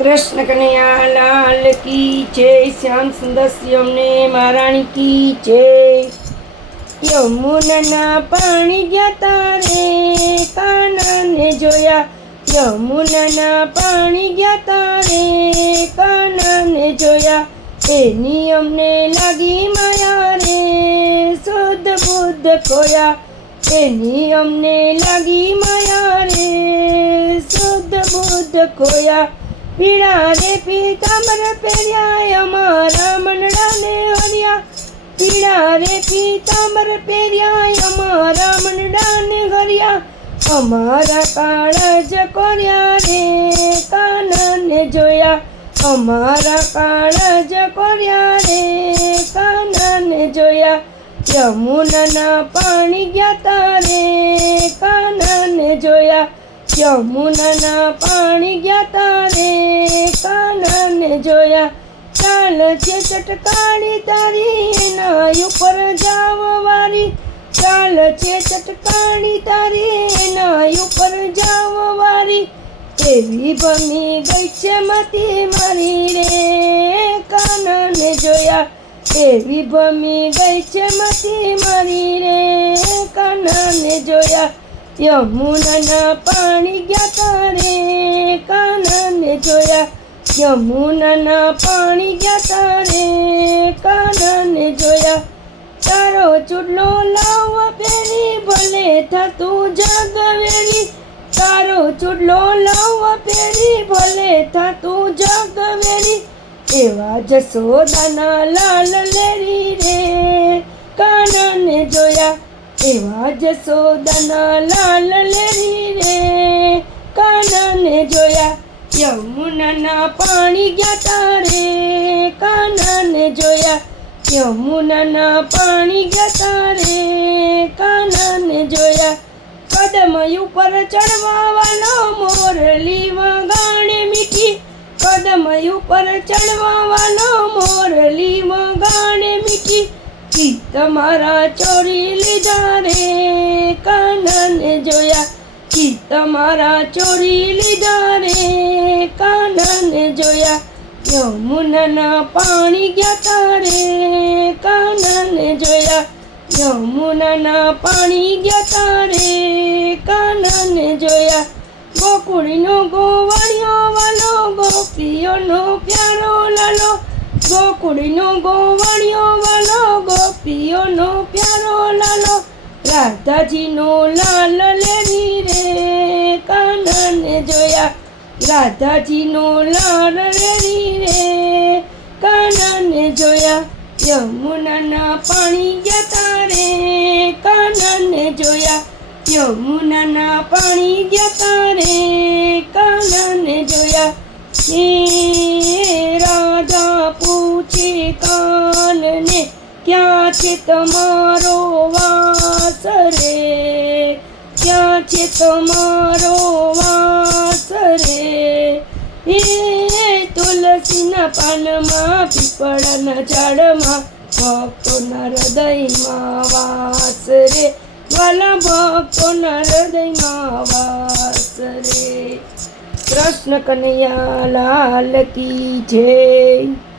કૃષ્ણ કનૈયા, લાલ કી જય, શ્યામ સુંદર શ્રી અમને મહારાણી કી જય. યમુનાના પાણી ગયા તારે, કાનાને જોયા. યમુનાના પાણી ગયા તારે, કાનાને જોયા. એની અમને લાગી માયા રે, શુદ્ધ બુદ્ધ ખોયા. એની અમને લાગી માયા રે, શુદ્ધ બુદ્ધ ખોયા. પીળા રે પીતાંબર પહેર્યા, અમારા મંડળાને હર્યા. પીળા રે પીતાંબર પહેર્યા, અમારા મંડળાને હર્યા. અમારા કાળજ કર્યા રે કાનને જોયા. અમારા કાળજ કર્યા રે કાનને જોયા. યમુનાના પાણી ગયા તારે કાનને જોયા. યમુનાના પાણી ગયા તારે, કાનને જોયા. ચાલ છે ચટકાણી તારી, એના ઉપર જાવ વારી. ચાલ છે ચટકાણી તારી, એના ઉપર જાવ વારી. એવી બની ગઈ છે મતી મારી રે, કાનને જોયા. એવી ભમી ગઈ છે મતી મારી રે, કાનને જોયા. યમુનાના પાણી ગયા તારે, કાનને જોયા. યમુનાના પાણી ગયા તારે, કાનને જોયા. તારો ચૂડલો લાવવા પેરી ભલે થતું જગવેરી. તારો ચૂડલો લાવવા પેરી ભલે થતું જગવેરી. એવા જસોદાના લાલ લેરી રે, કાનને જોયા. એવા જસોદાના લાલ લેરી રે, કાનાને જોયા, યમુનાના પાણી ગયા તારે કાનાને જોયા, યમુનાના પાણી ગયા તારે કાનાને જોયા કદમ ઉપર ચડવાવાનો મોરલી વગાણે મીઠી કદમ ઉપર ચડવાવાનો મોરલી વગાણે મીઠી કી તમારા ચોરી લીધા રે કાનને જોયા. કી તમારા ચોરી લીધા રે કાનને જોયા. યમુનાના પાણી ગયા તારે કાનને જોયા. યમુનાના પાણી ગયા તારે કાનને જોયા. ગોકુળીનો ગોવાળિયો વાલો ગોપીઓનો પ્યારો ગોકુળીનો ગોવાળિયો વાલો, ગોપીઓનો પ્યારો લાલો, રાધાજીનો લાલ લેરી રે કાનને જોયા, રાધાજીનો લાલ લેરી રે કાનને જોયા, યમુનાના પાણી ગયા તારે કાનને જોયા, યમુનાના પાણી ગયા તારે કાનને જોયા કાનને ક્યાં છે તમારો વાસ રે? ક્યાં છે તમારો વાસ રે? એ તુલસીના પાનમાં, પીપળાના ઝાડમાં, ભક્તોના હૃદયમાં વાસ રે. વાલા ભક્તોના હૃદયમાં વાસ રે. કૃષ્ણ કનૈયા લાલ કી જય.